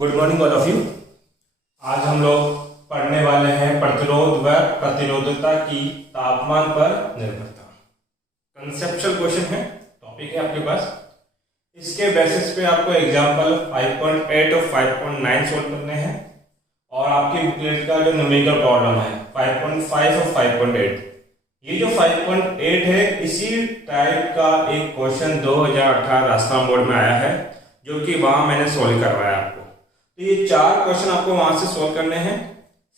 Good morning all of you. आज हम लोग पढ़ने वाले हैं प्रतिरोध व प्रतिरोधकता की तापमान पर निर्भरता। कंसेप्चुअल क्वेश्चन है, टॉपिक है आपके पास। इसके बेसिस पे आपको एग्जांपल 5.8 और 5.9 सोल्व करने हैं और आपकी बुकलेट का जो न्यूमेरिकल प्रॉब्लम है 5.5 और 5.8। ये जो 5.8 है इसी टाइप का एक क्वेश्चन 2018 राजस्थान बोर्ड में आया है, जो कि वहां मैंने सोल्व करवाया आपको। तो ये 4 क्वेश्चन आपको वहां से सोल्व करने हैं।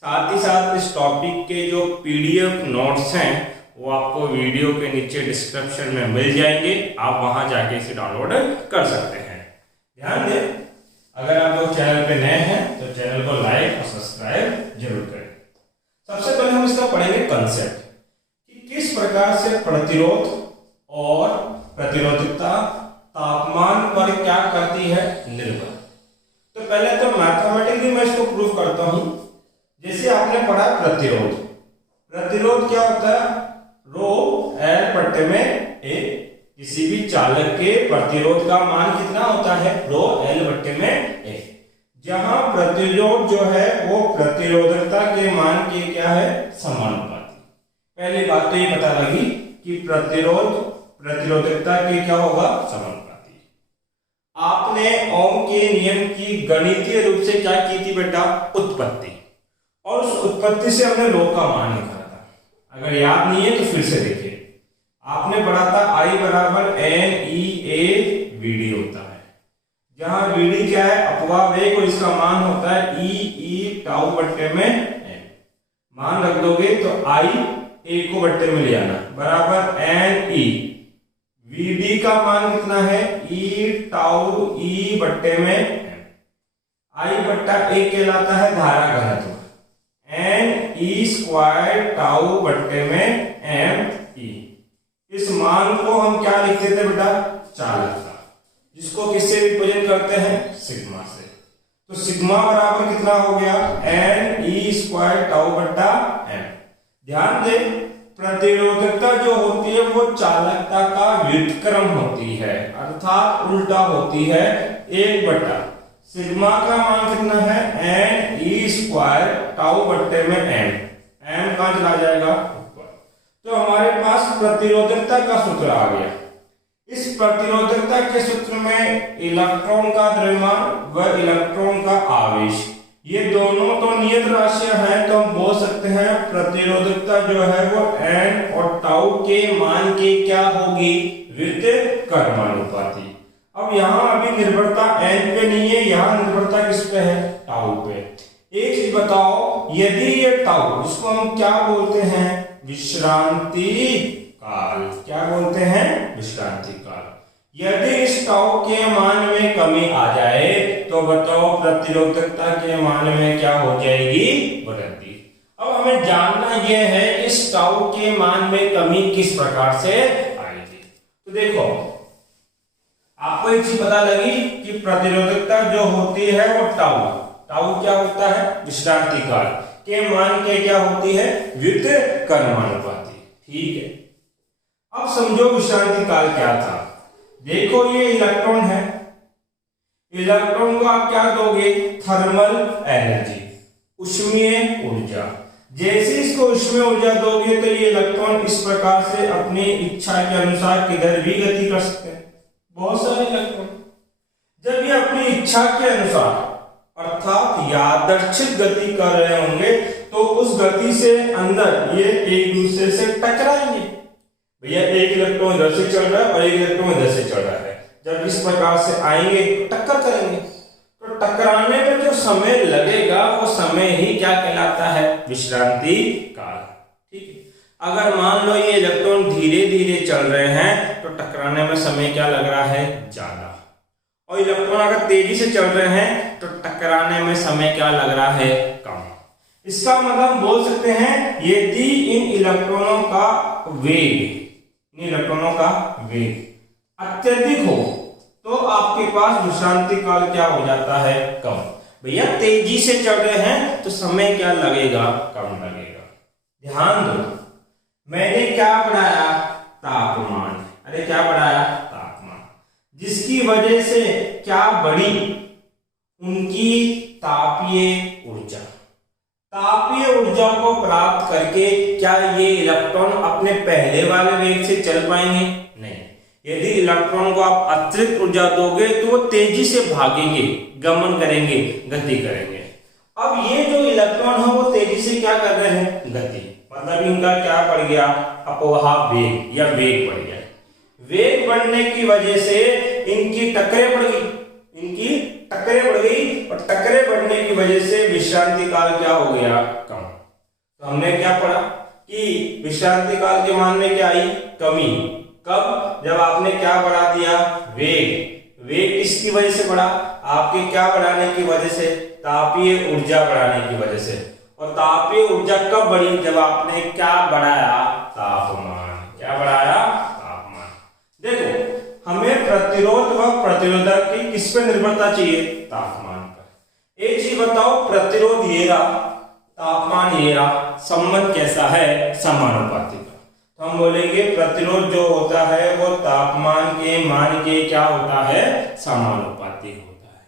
साथ ही साथ इस टॉपिक के जो पीडीएफ नोट्स हैं वो आपको वीडियो के नीचे डिस्क्रिप्शन में मिल जाएंगे, आप वहां जाके इसे डाउनलोड कर सकते हैं। ध्यान दें, अगर आप लोग चैनल पे नए हैं तो चैनल को लाइक और सब्सक्राइब जरूर करें। सबसे पहले हम इसका पढ़ेंगे कंसेप्ट कि किस प्रकार से प्रतिरोध और प्रतिरोधकता तापमान पर क्या करती है, निर्भर। तो पहले तो मैथमेटिकली मैं इसको प्रूव करता हूं। जैसे आपने पढ़ा प्रतिरोध, प्रतिरोध क्या होता है, रो एल बट्टे में ए। किसी भी चालक के प्रतिरोध का मान कितना होता है, रो एल बट्टे में ए। जहां प्रतिरोध जो है वो प्रतिरोधकता के मान के क्या है, समानुपाती। पहली बात तो ये पता लगी कि प्रतिरोध प्रतिरोधकता के क्या होगा, समानुपाती। आपने ओम के नियम की गणितीय रूप से क्या की थी बेटा, उत्पत्ति, और उस उत्पत्ति से हमने लोग का मान निकाला था। अगर याद नहीं है तो फिर से देखिए, आपने पढ़ा था I बराबर एन ई ए वीडी होता है, जहां वीडी क्या है, अपवाह वेग, और इसका मान होता है ई टाउ बट्टे में एन। मान रख दोगे तो I ए को बट्टे में ले आना बराबर एन ई। वीडी का मान कितना है, ई टाउ ई बट्टे में एम। आई बट्टा ए कहलाता है धारा घनत्व, एन ई स्क्वायर टाउ बट्टे में एम ई। इस मान को हम क्या लिखते थे बेटा, चालकता, जिसको किससे रिप्रेजेंट करते हैं, सिग्मा से। तो सिग्मा बराबर कितना हो गया, एन ई स्क्वायर टाउ बट्टा एम। ध्यान दें, प्रतिरोधकता जो होती है वो चालकता का व्युत्क्रम होती है, अर्थात उल्टा होती है, 1 बटा सिग्मा का मान कितना है, एन ई स्क्वायर टाउ बट्टे में एम। एम कहां चला जाएगा, ऊपर। तो हमारे पास प्रतिरोधकता का सूत्र आ गया। इस प्रतिरोधकता के सूत्र में इलेक्ट्रॉन का द्रव्यमान व इलेक्ट्रॉन का आवेश, ये दोनों तो नियत राशियां हैं, तो हम बोल सकते हैं प्रतिरोधकता जो है वो एन और टाउ के मान के क्या होगी, व्युत्क्रमानुपाती। अब यहां अभी निर्भरता एन पे नहीं है, यहां निर्भरता किस पे है, टाउ पे। एक चीज बताओ, यदि ये टाउ, जिसको हम क्या बोलते हैं, विश्रांति काल, क्या बोलते हैं, विश्रांति काल, यदि इस टाउ के मान में कमी आ जाए तो बताओ प्रतिरोधकता के मान में क्या हो जाएगी, वृद्धि। अब हमें जानना यह है इस टाउ के मान में कमी किस प्रकार से आएगी। तो देखो, आपको एक चीज पता लगी कि प्रतिरोधकता जो होती है वो टाउ, टाउ क्या होता है, विश्रांति काल के मान के क्या होती है, व्युत्क्रमानुपाती। ठीक है, अब समझो विश्रांति काल क्या था। देखो ये इलेक्ट्रॉन है, इलेक्ट्रॉन को आप क्या दोगे, थर्मल एनर्जी, उष्मीय ऊर्जा। जैसे इसको उष्मीय ऊर्जा दोगे तो ये इलेक्ट्रॉन इस प्रकार से अपनी इच्छा के अनुसार किधर भी गति कर सकते हैं। बहुत सारे इलेक्ट्रॉन जब ये अपनी इच्छा के अनुसार अर्थात यादृच्छिक गति कर रहे होंगे तो उस गति से अंदर ये एक दूसरे से टकराएंगे। भैया एक इलेक्ट्रॉन इधर से चल रहा है और एक इलेक्ट्रॉन इधर से चल रहा है, जब इस प्रकार से आएंगे तो टक्कर करेंगे। तो टकराने में जो समय लगेगा वो समय ही क्या कहलाता है, विश्रांति काल। ठीक है, अगर मान लो ये इलेक्ट्रॉन धीरे धीरे चल रहे हैं तो टकराने में समय क्या लग रहा है, ज्यादा, और इलेक्ट्रॉन अगर तेजी से चल रहे हैं तो टकराने में समय क्या लग रहा है, कम। इसका मतलब बोल सकते हैं यदि इन इलेक्ट्रॉनों का वेग, इन इलेक्ट्रॉनों का वेग अत्यधिक हो तो आपके पास विश्रांति काल क्या हो जाता है, कम। भैया तेजी से चल रहे हैं तो समय क्या लगेगा, कम लगेगा। ध्यान दो, मैंने क्या बढ़ाया, तापमान। अरे क्या बढ़ाया, तापमान, जिसकी वजह से क्या बढ़ी, उनकी तापीय ऊर्जा। तापीय ऊर्जा को प्राप्त करके क्या ये इलेक्ट्रॉन अपने पहले वाले वेग से चल पाएंगे? नहीं। यदि इलेक्ट्रॉन को आप अतिरिक्त ऊर्जा दोगे तो वो तेजी से भागेंगे, गमन करेंगे, गति करेंगे। अब ये जो इलेक्ट्रॉन है वो तेजी से क्या कर रहे हैं? गति। मतलब इनका क्या बढ़ गया? अपवाह वेग या वेग बढ़ गया। वेग बढ़ने की वजह से इनकी टक्करें बढ़ गई, और टक्करें बढ़ने की वजह से विश्रांति काल क्या हो गया? कम। तो हमने क्या पढ़ा कि विश्रांति काल के मान में क्या आई? कमी। कब? जब आपने क्या बढ़ा दिया? वेग। वेग किसकी वजह से बढ़ा? आपके क्या बढ़ाने की वजह से? तापीय ऊर्जा बढ़ाने की वजह से। और तापीय ऊर्जा कब बढ़ी? जब आपने क्या बढ़ाया? तापमान। क्या बढ़ाया? तापमान। देखो, हमें प्रतिरोध व प्रतिरोधक की किस पे निर्भरता चाहिए? तापमान पर। एक चीज बताओ, प्रतिरोध ये रहा, तापमान ये रहा, संबंध कैसा है? समानुपाती का। तो हम बोलेंगे प्रतिरोध जो होता है वो तापमान के मान के क्या होता है? समानुपाती होता है।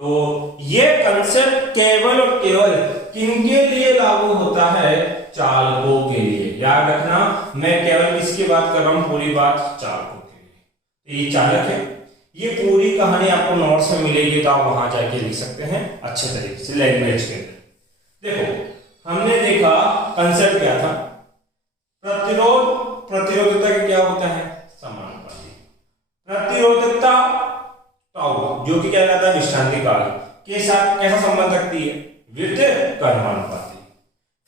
तो ये कंसेप्ट केवल और केवल किनके लिए लागू होता है? चालकों के लिए। याद रखना, मैं केवल किसकी बात कर रहा हूं? पूरी बात चालकों के लिए। ये चालक है। ये पूरी कहानी आपको नोट्स में मिलेगी, तो आप वहां जाके लिख सकते हैं अच्छे तरीके से लैंग्वेज के अंदर। देखो, हमने देखा कंसेप्ट क्या था? प्रतिरोध प्रतिरोधकता क्या होता है? समानुपाती। प्रतिरोधकता टाउ जो कि क्या कहता है? विश्रांति काल के साथ कैसा संबंध रखती है? व्युत्क्रमानुपाती।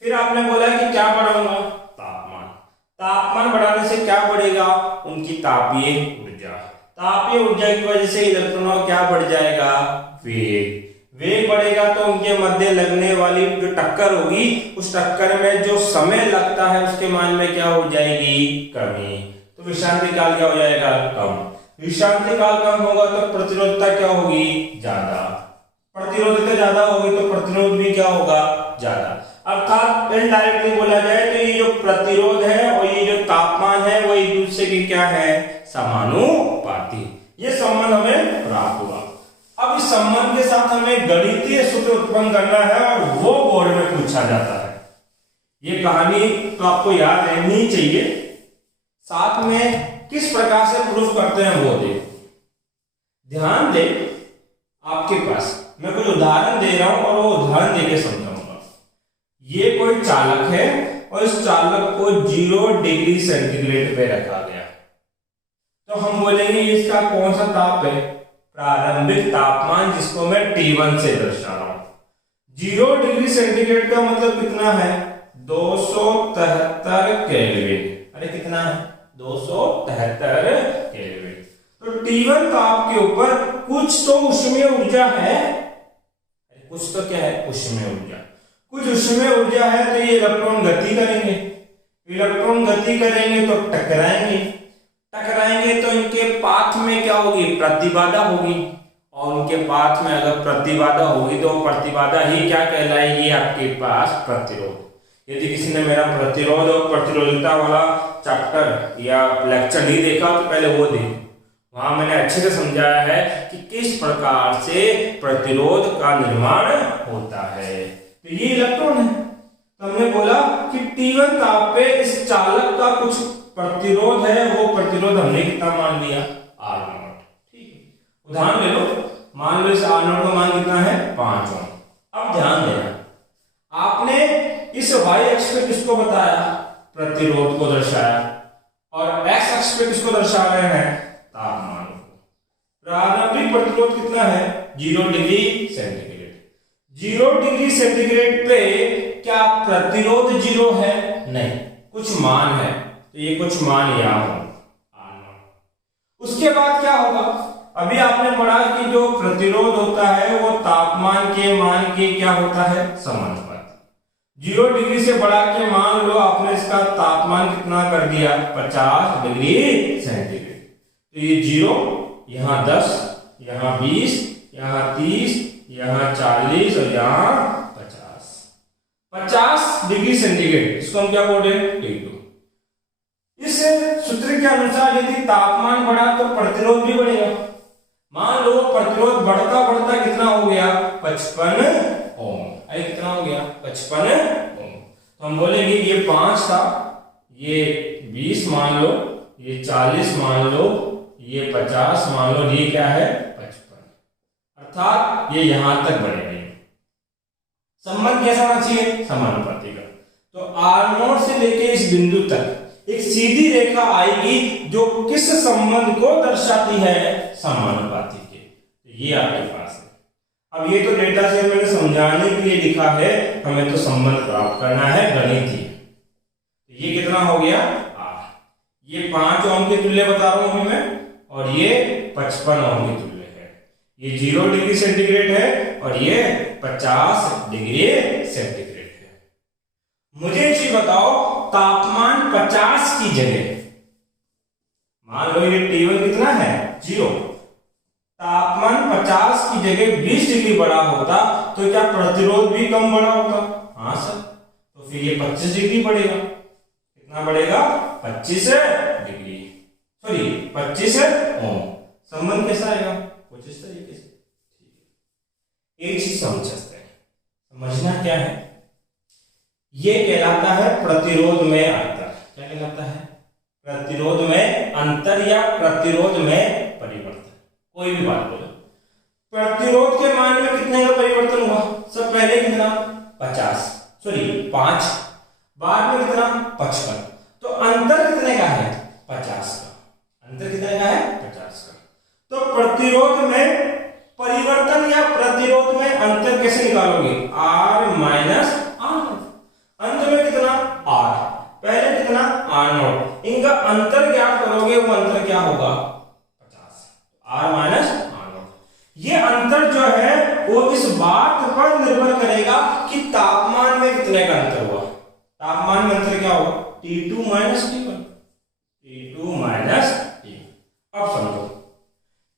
फिर आपने बोला कि क्या बढ़ाऊंगा? तापमान। तापमान बढ़ाने से क्या बढ़ेगा? उनकी तापीय ऊर्जा। तापीय ऊर्जा की वजह से इलेक्ट्रॉनों का क्या बढ़ जाएगा? वेग। वेग बढ़ेगा तो उनके मध्य लगने वाली जो टक्कर होगी, उस टक्कर में जो समय लगता है उसके मान में क्या हो जाएगी? कमी। तो विश्रांति काल क्या हो जाएगा? कम। विश्रांति काल कम होगा तो प्रतिरोधकता क्या होगी? ज्यादा। प्रतिरोधकता ज्यादा होगी तो प्रतिरोध भी क्या होगा? ज्यादा। अर्थात इनडायरेक्टली बोला जाए तो ये जो प्रतिरोध है और ये जो तापमान है वो एक दूसरे के क्या है? समानुपाती। ये संबंध हमें प्राप्त हुआ। अब इस संबंध के साथ हमें गणितीय सूत्र उत्पन्न करना है और वो बोर्ड में पूछा जाता है। ये कहानी तो आपको याद रहनी ही चाहिए। साथ में किस प्रकार से प्रूफ करते हैं वो देखो। ध्यान दे, आपके पास मैं कुछ उदाहरण दे रहा हूं और वो उदाहरण देके समझाऊंगा। ये कोई चालक है और इस चालक को 0 डिग्री सेंटीग्रेड पे रखा गया। तो हम बोलेंगे इसका कौन सा ताप है? प्रारंभिक तापमान, जिसको मैं T1 से दर्शा रहा हूं। 0 डिग्री सेंटीग्रेड का मतलब कितना है? 273 केल्विन। अरे कितना है? 273 केल्विन। तो T1 ताप के ऊपर कुछ तो ऊष्मीय ऊर्जा है। कुछ तो क्या है? ऊष्मीय ऊर्जा। कुछ ऊष्मीय ऊर्जा है तो ये इलेक्ट्रॉन गति करेंगे। इलेक्ट्रॉन गति करेंगे तो टकराएंगे। टकराएंगे तो इनके पाथ में क्या होगी? प्रतिबाधा होगी। और उनके पाथ में अगर प्रतिबाधा होगी तो प्रतिबाधा ही क्या कहलाएगी? आपके पास प्रतिरोध। यदि किसी ने मेरा प्रतिरोध और प्रतिरोधकता वाला चैप्टर या लेक्चर नहीं देखा तो पहले वो देखो। वहां मैंने अच्छे से समझाया है कि किस प्रकार से प्रतिरोध का निर्माण होता है। तो ये इलेक्ट्रॉन है। तो हमने बोला कि T1 ताप पे इस चालक का कुछ प्रतिरोध है, वो प्रतिरोध हमने कितना मान लिया? R0। ठीक है, उदाहरण ले लो। मान लो इस R0 का मान कितना है? 5 ओम। अब ध्यान देना, आपने इस y अक्ष पे किसको बताया? प्रतिरोध को दर्शाया। और x अक्ष पे किसको दर्शा रहे हैं? तापमान को। प्रारंभिक प्रतिरोध कितना है? 0 डिग्री सेंटीग्रेड। 0 डिग्री सेंटीग्रेड पे क्या प्रतिरोध 0 है? नहीं, कुछ मान है। तो ये कुछ मान यहाँ हो। उसके बाद क्या होगा? अभी आपने पढ़ा कि जो प्रतिरोध होता है वो तापमान के मान के क्या होता है? समानुपाती। 0 डिग्री से बढ़ा के मान लो आपने इसका तापमान कितना कर दिया? 50 डिग्री सेंटीग्रेड। तो ये 0, यहाँ 10, यहाँ 20, यहाँ 30, यहाँ 40 और यहाँ 50। 50 डिग्री सेंटीग्रेड, इसको हम क्या बोल रहे हैं? लिख दो। इस सूत्र के अनुसार यदि तापमान बढ़ा तो प्रतिरोध भी बढ़ेगा। मान लो प्रतिरोध बढ़ता बढ़ता कितना हो गया 55 ओम। अरे कितना हो गया 55 ओम। तो हम बोलेंगे ये 5 था, ये 20 मान लो, ये 40 मान लो, ये 50 मान लो, ये क्या है 55, अर्थात ये यहां तक बढ़ेगा। संबंध कैसा होना चाहिए समानुपाती का। तो R0 से लेके इस बिंदु तक एक सीधी रेखा आएगी जो किस संबंध को दर्शाती है समानुपाती के। तो ये आपके पास है। अब ये तो डेटा से मैंने समझाने के लिए लिखा है, हमें तो संबंध प्राप्त करना है गणितीय। तो ये कितना हो गया R, ये 5 ओम के तुल्य बता रहा हूं अभी मैं, और ये 55 ओम के तुल्य है। ये 0 डिग्री सेंटीग्रेड है और ये 50 डिग्री सेंटीग्रेड है। मुझे एक चीज बताओ, तापमान 50 की जगह, मान लो ये T1 कितना है 0, तापमान 50 की जगह 20 डिग्री बड़ा होता तो क्या प्रतिरोध भी कम बड़ा होता? हाँ सर। तो फिर ये 25 डिग्री बढ़ेगा। कितना बढ़ेगा 25 डिग्री, सॉरी 25 ओम। संबंध कैसा आएगा कुछ इस तरीके से। एक चीज समझ सकते हैं, समझना क्या है, ये कहलाता है प्रतिरोध में अंतर। क्या कहलाता है? प्रतिरोध में अंतर या प्रतिरोध में परिवर्तन, कोई भी बात बोलो। प्रतिरोध के मान में कितने का परिवर्तन हुआ? सब पहले कितना 50, सॉरी 5, बाद में कितना 55, तो अंतर कितने का है 50 का। अंतर कितने का है 50 का। तो प्रतिरोध में परिवर्तन या प्रतिरोध में अंतर कैसे निकालोगे? R minus R। अंत में कितना R, पहले कितना R0, इनका अंतर ज्ञात करोगे, वो अंतर क्या होगा 50, R माइनस R0। ये अंतर जो है वो इस बात पर निर्भर करेगा कि तापमान में कितने का अंतर हुआ। तापमान में अंतर क्या होगा T2 minus T1, T2 minus T1। अब समझो,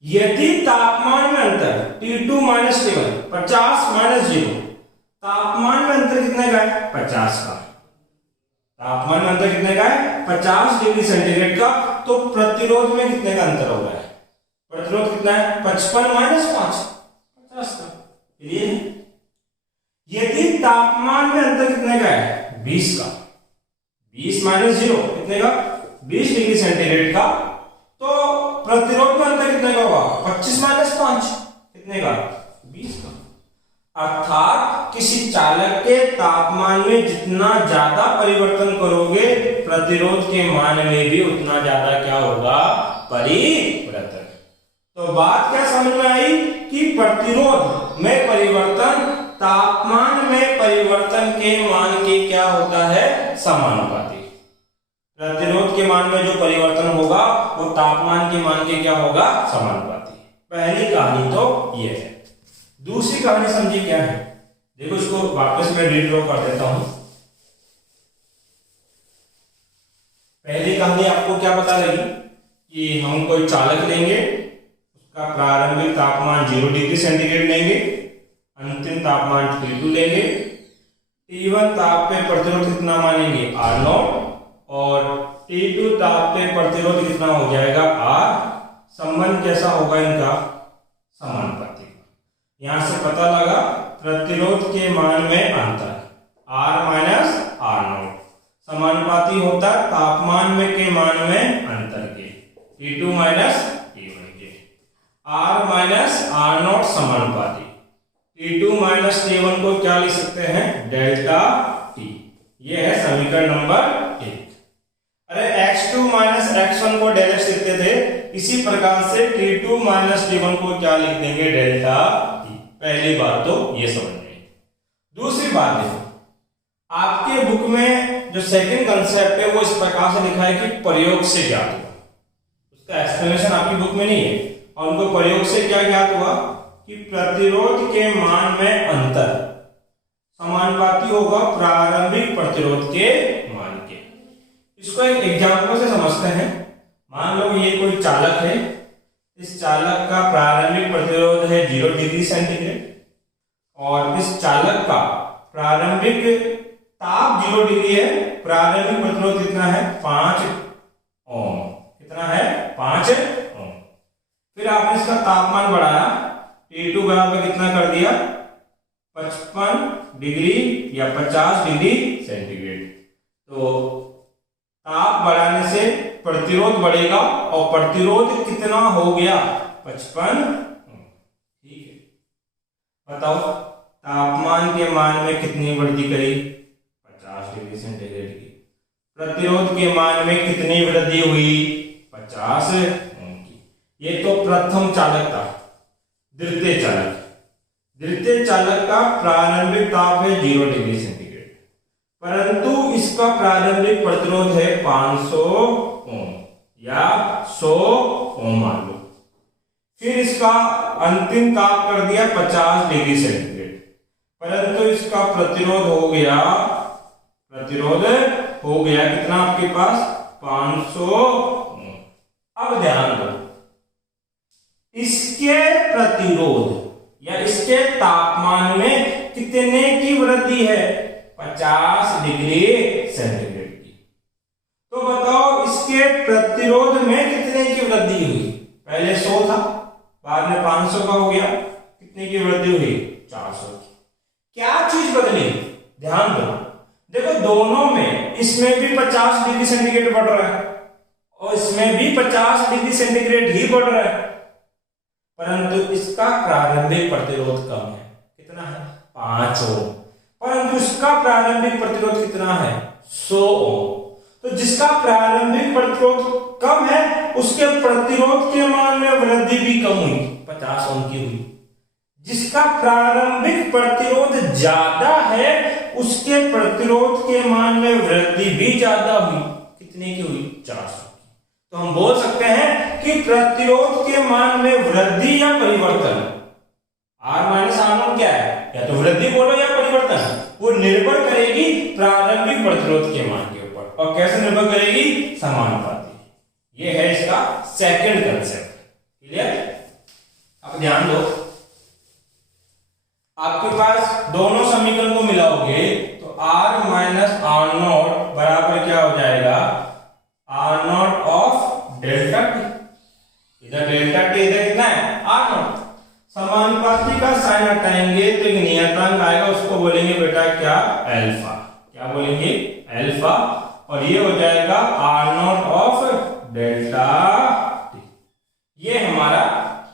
यदि तापमान में अंतर T2 माइनस T1 50 माइनस 0, तापमान में अंतर कितने का है 50 का। तापमान में अंतर कितने का है 50 डिग्री सेंटीग्रेड का। तो प्रतिरोध में कितने का अंतर हो रहा है? प्रतिरोध कितना है 55 माइनस 5, 50 का। क्लियर है? यदि तापमान में अंतर कितने का है 20 का, 20 माइनस 0 कितने का 20 डिग्री सेंटीग्रेड का, तो प्रतिरोध में अंतर कितने का होगा 25 माइनस 5 कितने का 20 का। अर्थात किसी चालक के तापमान में जितना ज्यादा परिवर्तन करोगे, प्रतिरोध के मान में भी उतना ज्यादा क्या होगा परिवर्तन। तो बात क्या समझ में आई कि प्रतिरोध में परिवर्तन तापमान में परिवर्तन के मान के क्या होता है समानुपाती। प्रतिरोध के मान में जो परिवर्तन होगा वो तापमान के मान के क्या होगा समानुपाती। पहली कहानी तो ये है। दूसरी कहानी समझिए क्या है, देखो इसको वापस मैं रीड्रॉ कर देता हूं। पहली कहानी आपको क्या पता लगी कि हम कोई चालक लेंगे, उसका प्रारंभिक तापमान 0 डिग्री सेंटीग्रेड लेंगे, अंतिम तापमान T2 लेंगे, T1 ताप पे प्रतिरोध कितना मानेंगे R0, और T2 ताप पे प्रतिरोध कितना हो जाएगा R। संबंध कैसा होगा इनका समानुपाती। यहां से पता लगा प्रतिरोध के मान में अंतर R माइनस R0 समानुपाती होता तापमान में के मान में अंतर के T2 माइनस T1 के। R माइनस R0 समानुपाती, T2 माइनस T1 को क्या लिख सकते हैं डेल्टा T। ये है समीकरण नंबर 1। अरे x2 माइनस x1 को डेल x लिखते थे, इसी प्रकार से T2 माइनस T1 को क्या लिख देंगे डेल्टा T। पहली बात तो ये समझ में। दूसरी बात देखो, आपके बुक में जो सेकंड कंसेप्ट है वो इस प्रकार से लिखा है कि प्रयोग से ज्ञात हुआ। उसका एक्सप्लेनेशन आपकी बुक में नहीं है, और उनको प्रयोग से क्या ज्ञात हुआ कि प्रतिरोध के मान में अंतर समानुपाती होगा प्रारंभिक प्रतिरोध के मान के। इसको एक एग्जांपल से समझते हैं। मान लो ये कोई चालक है, इस चालक का प्रारंभिक प्रतिरोध है 0 डिग्री सेंटीग्रेड, और इस चालक का प्रारंभिक ताप 0 डिग्री है, प्रारंभिक प्रतिरोध कितना है 5 ओम। कितना है 5 ओम। फिर आपने इसका तापमान बढ़ाया, T2 बराबर कितना कर दिया 55 डिग्री या 50 डिग्री सेंटीग्रेड। तो ताप बढ़ाने से प्रतिरोध बढ़ेगा और प्रतिरोध कितना हो गया 55। ठीक है, बताओ तापमान के मान में कितनी वृद्धि करी 50 डिग्री सेंटीग्रेड की। प्रतिरोध के मान में कितनी वृद्धि हुई 50 ओम की। ये तो प्रथम चालक था। द्वितीय चालक, द्वितीय चालक का प्रारंभिक ताप है 0 डिग्री सेंटीग्रेड, परंतु इसका प्रारंभिक प्रतिरोध है 500 ओम या 100 ओम मान लो। फिर इसका अंतिम ताप कर दिया 50 डिग्री सेंटीग्रेड, परंतु इसका प्रतिरोध हो गया कितना आपके पास 500 ओम। अब ध्यान दो, इसके प्रतिरोध या इसके तापमान में कितने की वृद्धि है 50 डिग्री सेंटीग्रेड की। तो बताओ इसके प्रतिरोध में कितने की वृद्धि हुई। पहले 100 था, बाद में 500 का हो गया, कितने की वृद्धि हुई 400 की। क्या चीज बदली, ध्यान दो, देखो दोनों में, इसमें भी 50 डिग्री सेंटीग्रेड बढ़ रहा है और इसमें भी 50 डिग्री सेंटीग्रेड ही बढ़ रहा है, परंतु इसका प्रारंभिक प्रतिरोध कम है। कितना है 5 ओम, परंतु इसका प्रारंभिक प्रतिरोध कितना है 100 ओम। तो जिसका प्रारंभिक प्रतिरोध कम है उसके प्रतिरोध के मान में वृद्धि भी कम हुई, 50 ओम की हुई। जिसका प्रारंभिक प्रतिरोध ज्यादा है उसके प्रतिरोध के मान में वृद्धि भी ज्यादा हुई, कितने की हुई 400। तो हम बोल सकते हैं कि प्रतिरोध के मान में वृद्धि या परिवर्तन, R माइनस R0 क्या है, या तो वृद्धि बोलो या परिवर्तन, वो निर्भर करेगी प्रारंभिक प्रतिरोध के मान के ऊपर। और कैसे निर्भर करेगी, समानुपाती। ये है इसका सेकंड कंसेप्ट। क्लियर। अब ध्यान दो, आपके पास दोनों समीकरण को मिलाओगे तो R माइनस R0 बराबर क्या हो जाएगा R0 ऑफ डेल्टा टी। इधर डेल्टा टी, इधर कितना है R0। समानुपाती का साइन हटाएंगे तो एक नियतांक आएगा, उसको बोलेंगे बेटा क्या अल्फा। क्या बोलेंगे अल्फा, और ये हो जाएगा R0 ऑफ डेल्टा टी। ये हमारा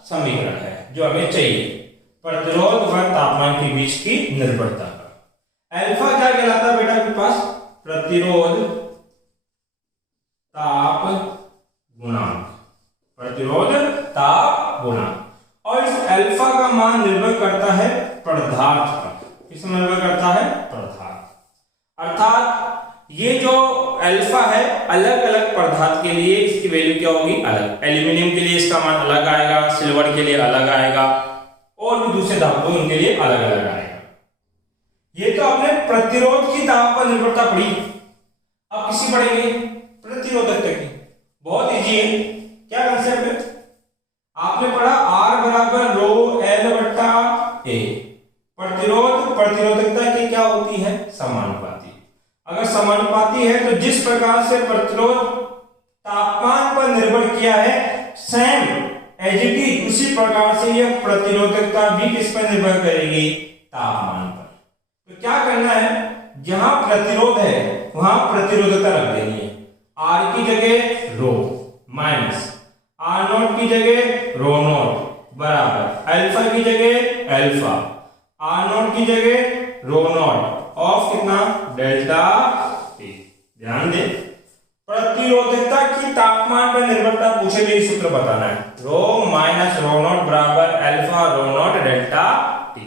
समीकरण है जो हमें चाहिए, प्रतिरोध व तापमान के बीच की निर्भरता का। अल्फा क्या कहलाता है बेटा आपके पास, प्रतिरोध ताप गुणांक, प्रतिरोध ताप गुणांक। और इस अल्फा का मान निर्भर करता है पदार्थ पर। किस में निर्भर करता है, पदार्थ। अर्थात ये जो अल्फा है अलग अलग पदार्थ के लिए इसकी वैल्यू क्या होगी अलग। एल्यूमिनियम के लिए इसका मान अलग आएगा, सिल्वर के लिए अलग आएगा, और भी दूसरे धातु उनके लिए अलग अलग आएगा। ये तो आपने प्रतिरोध की ताप पर निर्भरता पढ़ी। अब किसी पढ़ेंगे प्रतिरोधकता की, बहुत इजी है। क्या कंसेप्ट है, आपने पढ़ा R बराबर रो L बट्टा A। प्रतिरोध प्रतिरोधकता की क्या होती है समानुपाती। अगर समानुपाती है तो जिस प्रकार से प्रतिरोध तापमान पर निर्भर किया है सेम एजिटी, उसी प्रकार से यह प्रतिरोधकता भी किस पर निर्भर करेगी तापमान पर। तो क्या करना है, जहां प्रतिरोध है वहां प्रतिरोधकता रख देनी है। R की जगह रो माइनस R0 की जगह रो नॉट बराबर अल्फा की जगह अल्फा, R0 की जगह रो नॉट ऑफ कितना डेल्टा टी। ध्यान दे, प्रतिरोधकता की तापमान पर निर्भरता पूछे तो सूत्र बताना है, रो माइनस रो नॉट बराबर alpha rho naught delta T.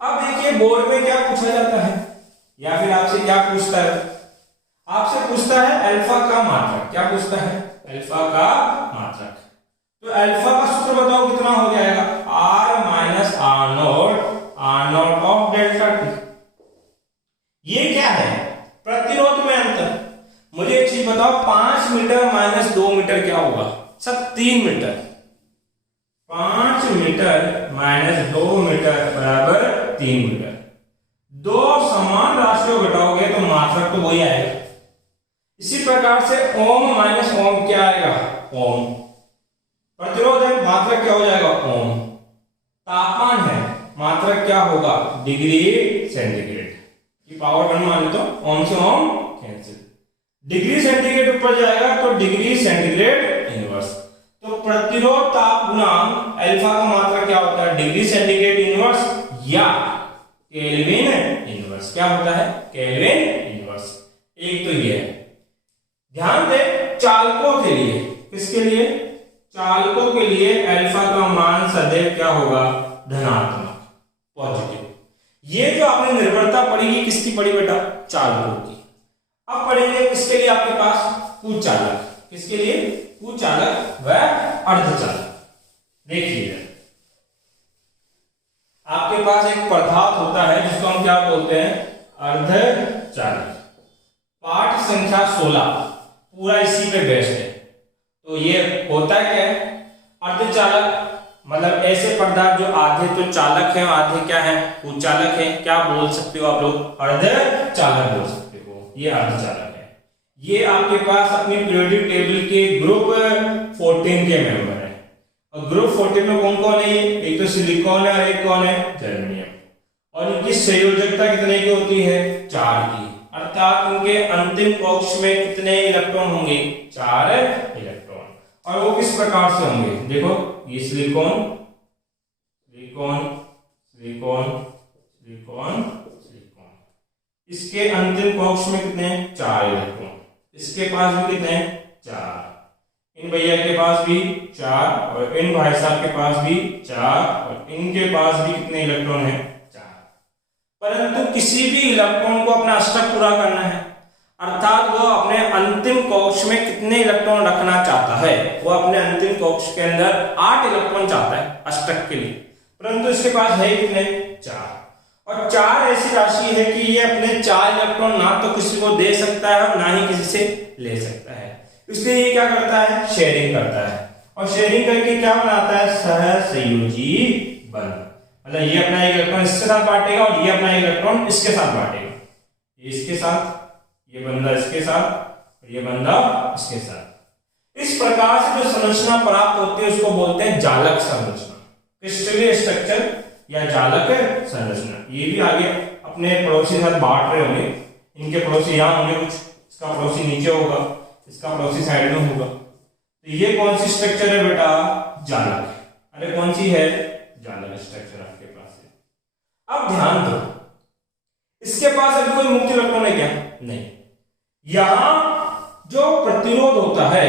अब देखिए बोर्ड में क्या पूछा जाता है, या फिर आपसे क्या पूछता है, आपसे पूछता है अल्फा का मात्रक। क्या पूछता है, अल्फा का मात्रक। तो अल्फा का सूत्र बताओ कितना हो जाएगा, R minus R0 of delta T. ये क्या है, प्रतिरोध में अंतर। मुझे एक चीज बताओ, 5 मीटर माइनस 2 मीटर क्या होगा, सब 3 मीटर। 5 मीटर माइनस 2 मीटर बराबर 3 मीटर। दो समान राशियों घटाओगे तो मात्रक तो वही आएगा। इसी प्रकार से ओम माइनस ओम क्या आएगा, ओम। प्रतिरोध है, मात्रक क्या हो जाएगा, ओम। तापमान है, मात्रक क्या होगा, डिग्री सेंटीग्रेड की पावर 1 मान लो तो ओम से ओम कैंसिल। डिग्री सेंटीग्रेड ऊपर जाएगा तो डिग्री सेंटीग्रेड इनवर्स। तो प्रतिरोध ताप गुणांक अल्फा का मात्रक क्या होता है, डिग्री सेंटीग्रेड इनवर्स या केल्विन इनवर्स। क्या होता है, केल्विन इनवर्स। एक तो ये है। ध्यान दे, चालकों के लिए, किसके लिए, चालकों के लिए अल्फा का मान सदैव क्या होगा, धनात्मक, पॉजिटिव। ये जो आपने निर्भरता पढ़ी किसकी पढ़ी बेटा, चालकों की। अब पढ़ेंगे किसके लिए, आपके पास कुचालक, किसके लिए, कुचालक व अर्धचालक। देखिए आपके पास एक पदार्थ होता है जिसको हम क्या बोलते हैं, अर्धचालक। पाठ संख्या 16 पूरा इसी पे बेस्ड है। तो ये होता क्या है, अर्धचालक मतलब ऐसे पदार्थ जो आधे तो चालक है और आधे क्या है, कुचालक है। क्या बोल सकते हो आप लोग, अर्धचालक बोल सकते हो, ये अर्धचालक है। ये आपके पास अपनी पीरियोडिक टेबल के ग्रुप 14 के मेंबर है। और ग्रुप 14 में कौन कौन है, एक तो सिलिकॉन है और एक कौन है, जर्मेनियम। और इनकी संयोजकता कितने की होती है, 4 की। अर्थात उनके अंतिम कक्ष में कितने इलेक्ट्रॉन होंगे, 4 इलेक्ट्रॉन। और वो किस प्रकार से होंगे, देखो ये silicon silicon silicon silicon silicon, इसके अंतिम कक्ष में कितने, 4 इलेक्ट्रॉन। इसके पास भी कितने, 4। इन भैया के पास भी 4 और इन भाई साहब के पास भी 4 और इनके पास भी कितने इलेक्ट्रॉन है, 4। परंतु किसी भी इलेक्ट्रॉन को अपना अष्टक पूरा करना है, अर्थात वो अपने अंतिम कक्ष में कितने इलेक्ट्रॉन रखना चाहता है, वो अपने अंतिम कक्ष के अंदर 8 इलेक्ट्रॉन चाहता है अष्टक के लिए। परंतु इसके पास है कितने, 4। और 4 ऐसी राशि है कि ये अपने 4 इलेक्ट्रॉन ना तो किसी को दे सकता है और ना ही किसी से ले सकता है। इसलिए ये क्या करता है, शेयरिंग करता है। और शेयरिंग करके क्या बनाता है, सहसंयोजी बंध। मतलब ये अपना इलेक्ट्रॉन इसके साथ बांटेगा और ये अपना इलेक्ट्रॉन इसके साथ बांटेगा, ये इसके साथ, ये बंधा इसके साथ और ये बंधा इसके साथ। इस प्रकार से जो संरचना प्राप्त होती है उसको बोलते हैं जालक संरचना, क्रिस्टलीय स्ट्रक्चर या जालक संरचना। ये भी आगे अपने पड़ोसी के साथ बांट रहे होंगे, इनके पड़ोसी यहाँ होंगे कुछ, इसका पड़ोसी नीचे होगा, इसका पड़ोसी साइड में होगा। तो ये कौन सी स्ट्रक्चर है बेटा, जालक। अरे कौन सी है, जालक स्ट्रक्चर आपके पास है। अब ध्यान दो, इसके पास अभी कोई मुक्त इलेक्ट्रॉन है क्या, नहीं। यहां जो प्रतिरोध होता है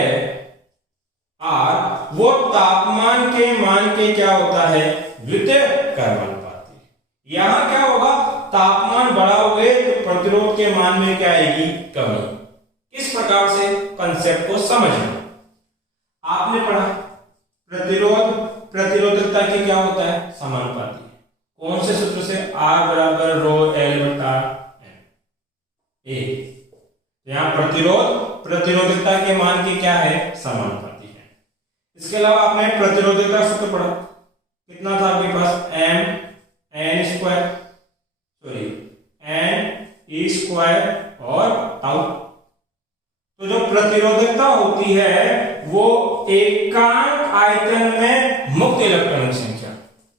R, वो तापमान के मान के क्या होता है, व्युत्क्रमानुपाती। यहां क्या होगा, तापमान बढ़ाओगे तो प्रतिरोध के मान में क्या आएगी, कमी। किस प्रकार से, कंसेप्ट को समझना। आपने पढ़ा प्रतिरोध, प्रतिरोधकता की क्या होता है, समानुपाती। कौन से सूत्र से, R बराबर रो L बटा M। यहां प्रतिरोध प्रतिरोधकता के मान की क्या है, समानुपाती है। इसके अलावा आपने प्रतिरोधकता सूत्र पढ़ा, कितना था आपके पास, M N square, sorry N E square और टाउ। तो जो प्रतिरोधकता होती है वो एकांक आयतन में मुक्त इलेक्ट्रॉन की संख्या,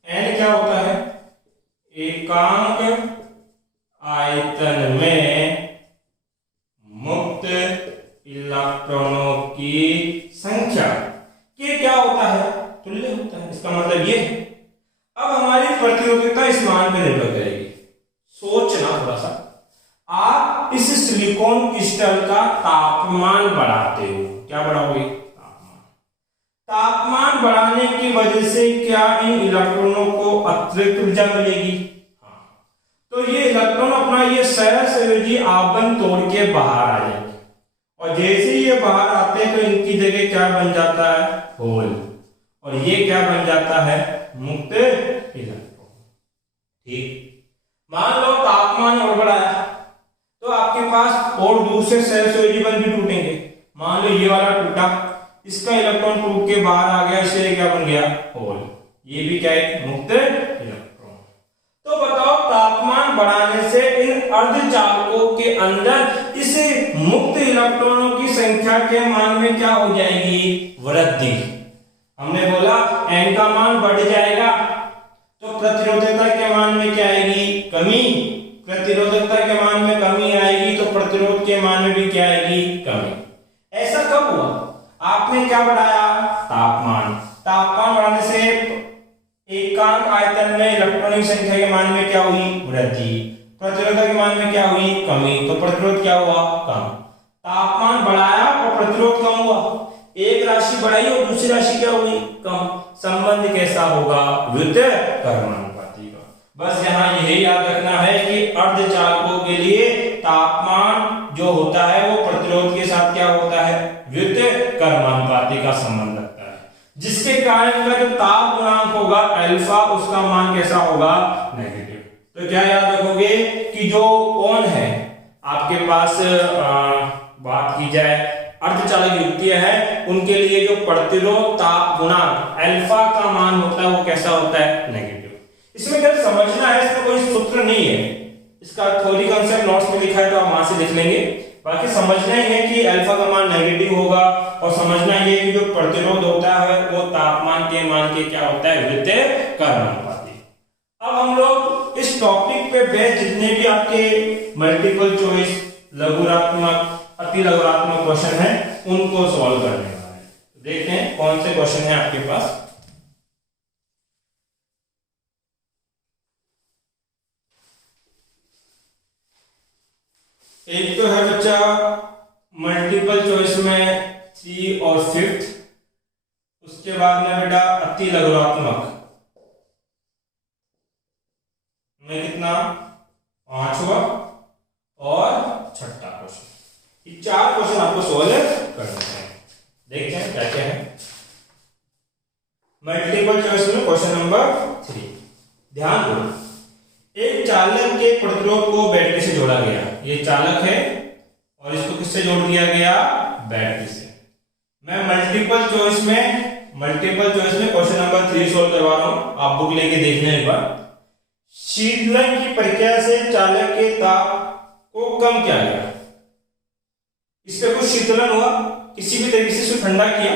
N क्या होता है, एकांक आयतन में मुक्त इलेक्ट्रॉनों की संख्या के क्या होता है, तुल्य होता है। इसका मतलब ये है। अब हमारी प्रतिरोधकता इस मान पर निर्भर करेगी। सोचना थोड़ा सा, आप इस सिलिकॉन क्रिस्टल का तापमान बढ़ाते हो, क्या बढ़ाओगे, तापमान। तापमान बढ़ाने की वजह से क्या इन इलेक्ट्रॉनों को अतिरिक्त ऊर्जा मिलेगी, हाँ। तो ये इलेक्ट्रॉन अपना ये सहसंयोजी आबंध तोड़ के बाहर आ जाएंगे और जैसे ही ये बाहर आते हैं तो इनकी जगह क्या बन जाता है, होल। और ये क्या बन जाता है, मुक्त इलेक्ट्रॉन। ठीक, मान लो तापमान और बढ़ाया तो आपके पास और दूसरे सहसंयोजी बंध भी टूटेंगे। मान लो ये वाला टूटा, इसका इलेक्ट्रॉन टूट के बाहर आ गया, इसलिए क्या बन गया, होल। ये भी क्या है, मुक्त इलेक्ट्रॉन। तो बताओ तापमान बढ़ाने से इन अर्धचालकों के अंदर इस मुक्त इलेक्ट्रॉनों की संख्या के मान में क्या हो जाएगी, वृद्धि। हमने बोला n का मान बढ़ जाएगा तो प्रतिरोधकता के मान में क्या आएगी, कमी। प्रतिरोधकता के मान में कमी आएगी तो प्रतिरोध के मान में भी क्या आएगी, कमी। ऐसा कब हुआ, आपने क्या बढ़ाया, तापमान। तापमान बढ़ाने से एकांक आयतन में इलेक्ट्रॉनिक संख्या के मान में क्या हुई, वृद्धि। प्रतिरोधकता के मान में क्या हुई, कमी। तो प्रतिरोध क्या हुआ, कम। तापमान बढ़ाया और प्रतिरोध कम हुआ। एक राशि बढ़ाई और दूसरी राशि क्या हुई, कम। संबंध कैसा होगा, व्युत्क्रमानुपाती का। बस यहाँ यही याद रखना है कि अर्धचालकों के लिए तापमान जो होता है वो प्रतिरोध के साथ क्या होता है, व्युत्क्रमानुपाती का संबंध रखता है, जिसके कारण का जो ताप गुणांक होगा अल्फा, उसका मान कैसा होगा, नेगेटिव। तो क्या याद रखोगे कि जो कोण है आपके पास, बात की जाए अर्धचालक युक्तियां है, उनके लिए जो प्रतिरोध ताप गुणांक अल्फा का मान होता है वो कैसा होता है, नेगेटिव। इसमें क्या समझना है, इसमें कोई सूत्र नहीं है, इसका थ्योरी कंसेप्ट नोट्स में लिखा है तो आप वहां से लिख लेंगे। बाकी समझना ही है कि अल्फा का मान नेगेटिव होगा और समझना ही है कि जो प्रतिरोध होता है वो तापमान के मान के क्या होता है, व्युत्क्रमानुपाती। अब हम लोग इस टॉपिक पे बेस्ड जितने भी आपके मल्टीपल चॉइस, लघुरात्मक, अति लघुरात्मक क्वेश्चन है उनको सॉल्व करने वाले हैं। देखते हैं कौन से क्वेश्चन है आपके पास। एक तो है बच्चा मल्टीपल चॉइस में 3 और 5, उसके बाद में बेटा अति लघुरात्मक में कितना, 5वां और 6ठा क्वेश्चन। ये 4 क्वेश्चन आपको सॉल्व करने हैं। देखते हैं क्या क्या है। मल्टीपल चॉइस में क्वेश्चन नंबर 3, ध्यान दो, एक चालक के प्रतिरोध को बैटरी से जोड़ा गया। ये चालक है और इसको किससे जोड़ दिया गया, बैटरी से। मैं मल्टीपल चॉइस में क्वेश्चन नंबर 3 सोल्व करवा रहा हूं, आप बुक लेके देख लें एक बार। शीतलन की प्रक्रिया से चालक के ताप को कम किया गया। इस पे कुछ शीतलन हुआ, किसी भी तरीके से इसको ठंडा किया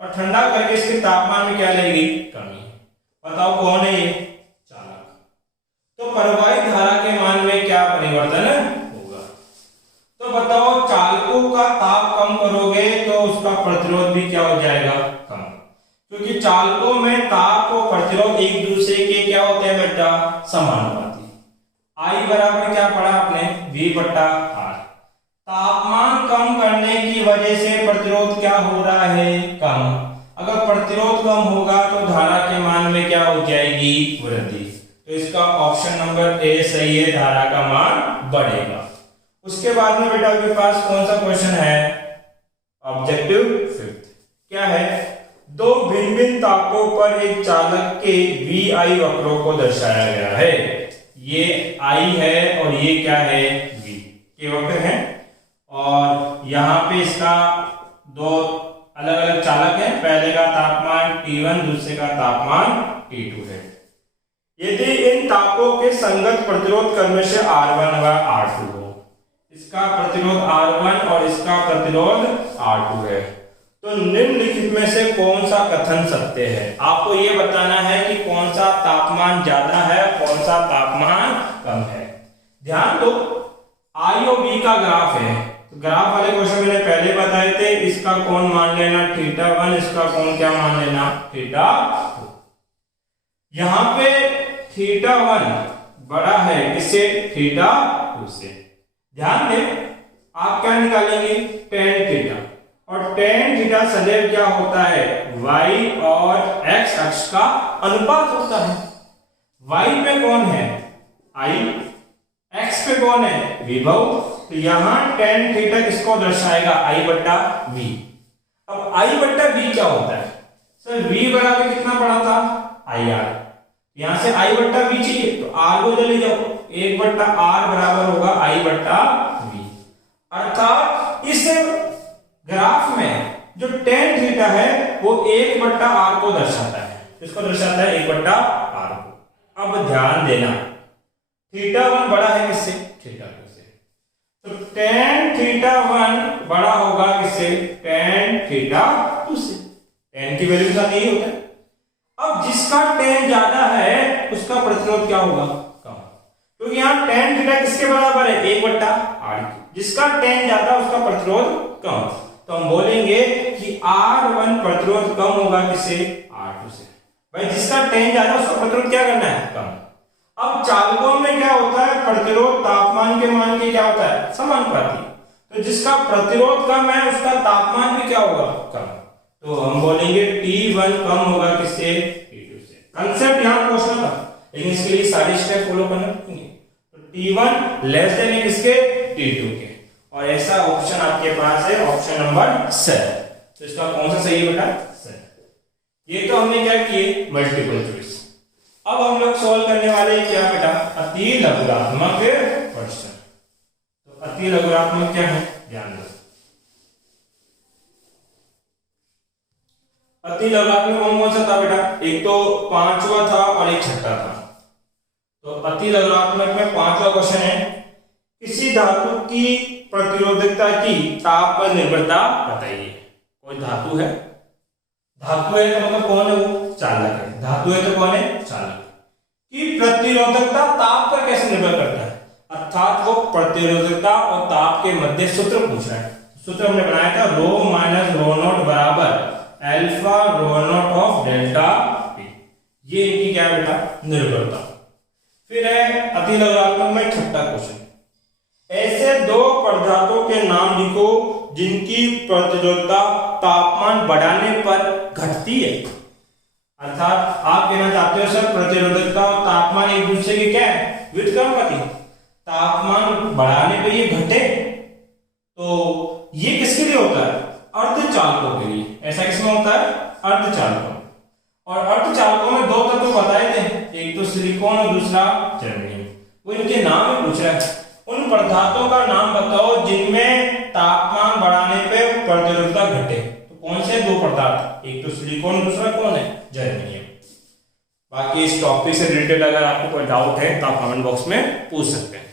और ठंडा करके इसके तापमान में क्या लगेगी, कमी। बताओ कौन है ये, चालक। तो प्रवाहित धारा के मान में क्या परिवर्तन होगा। तो बताओ चालकों का ताप कम करोगे तो उसका प्रतिरोध भी क्या हो जाएगा, कम। क्योंकि चालकों में ताप और प्रतिरोध एक दूसरे के क्या होते हैं बेटा, समानुपाती। I बराबर क्या पढ़ा आपने, V/R। तापमान कम करने की वजह से प्रतिरोध क्या हो रहा है, कम। अगर प्रतिरोध कम होगा तो धारा के मान में क्या हो जाएगी, वृद्धि। तो इसका ऑप्शन नंबर ए सही है, धारा का मान बढ़ेगा। उसके बाद में बेटा आपके पास कौन सा क्वेश्चन है, ऑब्जेक्टिव 5 क्या है, दो भिन्न भिन्न तापों पर एक चालक के VI वक्रों को दर्शाया गया है। ये I है और ये क्या है, V के वक्र हैं। और यहाँ पे इसका दो अलग अलग चालक हैं, पहले का तापमान T1, दूसरे का तापमान T2 है। यदि इन तापों के संगत प्रतिरोध क्रम से R1 व R2 हो, इसका प्रतिरोध R1 और इसका प्रतिरोध R2 है, तो निम्नलिखित में से कौन सा कथन सत्य है। आपको यह बताना है कि कौन सा तापमान ज्यादा है, कौन सा तापमान कम है। ध्यान दो, I और V का ग्राफ है, तो ग्राफ वाले क्वेश्चन मैंने पहले बताए थे, इसका कोण मान लेना θ1, इसका कोण क्या मान लेना, θ2। यहां पे θ1 बड़ा है किससे, θ2 से। ध्यान दें, आप क्या निकालेंगे, tan θ, और tan θ सदैव क्या होता है, y और x अक्ष का अनुपात होता है। y पे कौन है, I, x पे कौन है, विभव। तो यहां tan θ किसको दर्शाएगा, I/V। अब I/V क्या होता है सर, V बराबर कितना पड़ा था, IR। यहां से I/V चाहिए तो R को ले जाओ, 1/R बराबर होगा I/V। अर्थात इस ग्राफ में जो tan θ है वो 1/R को दर्शाता है, इसको दर्शाता है 1/R को। अब ध्यान देना, θ1 बड़ा है किससे, θ2 से, तो tan θ1 बड़ा होगा किससे, tan θ2 से। tan की वैल्यू के साथ यही होता है। अब जिसका tan ज्यादा है उसका प्रतिरोध क्या होगा, कम, क्योंकि यहाँ tan थीटा किसके बराबर है, 1/r। जिसका tan ज्यादा उसका प्रतिरोध कम, तो हम बोलेंगे कि R1 प्रतिरोध कम होगा किससे, R2 से। भाई जिसका tan ज्यादा उसका प्रतिरोध क्या करना है, कम। अब चालकों में क्या होता है, प्रतिरोध तापमान के मान के क्या होता है, समानुपाती। तो जिसका प्रतिरोध कम है उसका तापमान भी क्या होगा, कम। तो हम बोलेंगे T1 कम होगा किससे, T2 से। कंसेप्ट यहाँ क्वेश्चन का, लेकिन इसके लिए सारे स्टेप फॉलो करना पड़ेंगे। तो T1 लेस देन किसके, T2 के। और ऐसा ऑप्शन आपके पास है ऑप्शन नंबर 7। तो इसका कौन सा सही है बेटा, 7। ये तो हमने क्या किए, मल्टीपल चॉइस। अब हम लोग सॉल्व करने वाले हैं क्या बेटा, अति लघुरात्मक प्रश्न। तो अति लघुरात्मक क्या है, ध्यान दो। अति लघुरात्मक कौन सा था बेटा, एक तो 5वां था और एक 6वां था। तो अति लघुरात्मक में 5वां क्वेश्चन है, किसी धातु की प्रतिरोधकता की ताप पर निर्भरता बताइए। कोई धातु है, धातु है तो मतलब कौन है, वो चालक है। धातु है तो कौन है, चालक। कि प्रतिरोधकता ताप पर कैसे निर्भर करता है, अर्थात वो प्रतिरोधकता और ताप के मध्य सूत्र पूछ रहा है। सूत्र हमने बनाया था रो माइनस रो नॉट बराबर alpha rho naught of delta T. ये इनकी क्या बेटा, निर्भरता। फिर है अति लघुरात्मक में 6वां क्वेश्चन, ऐसे दो पदार्थों के नाम लिखो जिनकी प्रतिरोधकता तापमान बढ़ाने पर घटती है। अर्थात आप कहना चाहते हो सर प्रतिरोधकता और तापमान एक दूसरे के क्या है, व्युत्क्रमानुपाती। तापमान बढ़ाने पे ये घटे, तो ये किसके लिए होता है, अर्धचालकों के लिए। ऐसा किसमें होता है, अर्धचालकों। और अर्धचालकों में 2 तत्व बताए थे, एक तो सिलिकॉन और दूसरा जर्मेनियम। वो इनके नाम ही पूछ रहा है, उन पदार्थों का नाम बताओ जिनमें तापमान बढ़ाने पे प्रतिरोधकता घटे। तो कौन से 2 पदार्थ, एक तो सिलिकॉन, दूसरा कौन है, जर्मेनियम। बाकी इस टॉपिक से रिलेटेड अगर आपको कोई डाउट है तो आप कमेंट बॉक्स में पूछ सकते हैं।